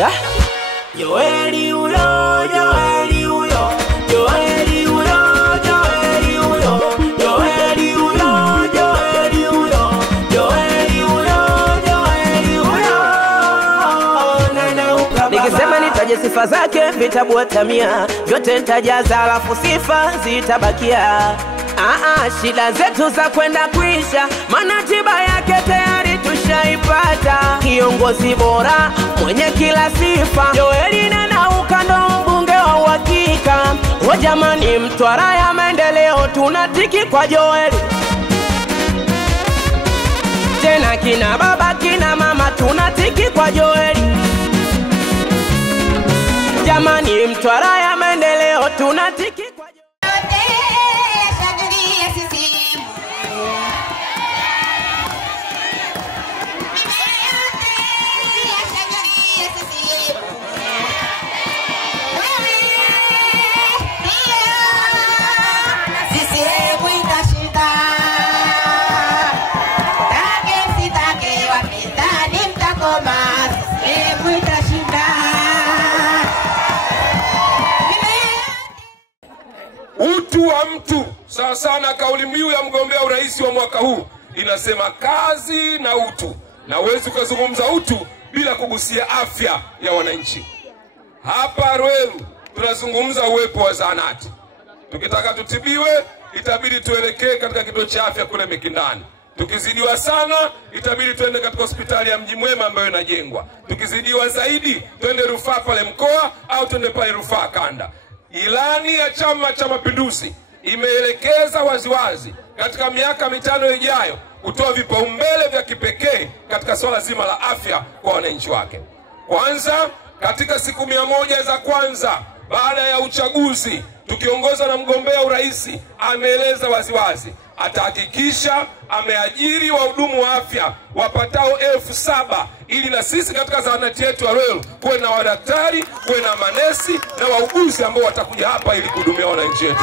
Joeli huyo, Joeli huyo, Joeli huyo, Joeli huyo, Joeli huyo, Joeli huyo, Joeli huyo, Joeli huyo. Nikisema nitaje sifa zake vitabu hatamia, vyote nitajaza alafu sifa zitabakia. Shida zetu za kwenda kuisha, maana tiba yake tayari tushaipata. Kiongozi bora mwenye kila sifa, Joeli Nanauka ndo mbunge wa uhakika. Jamani, Mtwara ya maendeleo tunatiki kwa Joeli. Tena kina baba kina mama tunatiki kwa Joeli. Jamani, Mtwara ya maendeleo tunatiki kwa Joeli. Utu wa mtu sawa sana. Kauli mbiu ya mgombea urais wa mwaka huu inasema kazi na utu, na huwezi kuzungumza utu bila kugusia afya ya wananchi. Hapa Rweru tunazungumza uwepo wa zahanati. Tukitaka tutibiwe itabidi tuelekee katika kituo cha afya kule Mikindani. Tukizidiwa sana itabidi tuende katika hospitali ya Mji Mwema ambayo inajengwa. Tukizidiwa zaidi twende rufaa pale mkoa au twende pale rufaa kanda. Ilani ya Chama cha Mapinduzi imeelekeza waziwazi katika miaka 5 ijayo kutoa vipaumbele vya kipekee katika swala zima la afya kwa wananchi wake. Kwanza, katika siku 100 za kwanza baada ya uchaguzi, tukiongozwa na mgombea urais ameeleza waziwazi atahakikisha ameajiri wahudumu wa afya wapatao 7,000 ili na sisi katika zahanati yetu ya Rweru kuwe na wadaktari, kuwe na manesi na wauguzi ambao watakuja hapa ili kuhudumia wananchi wetu.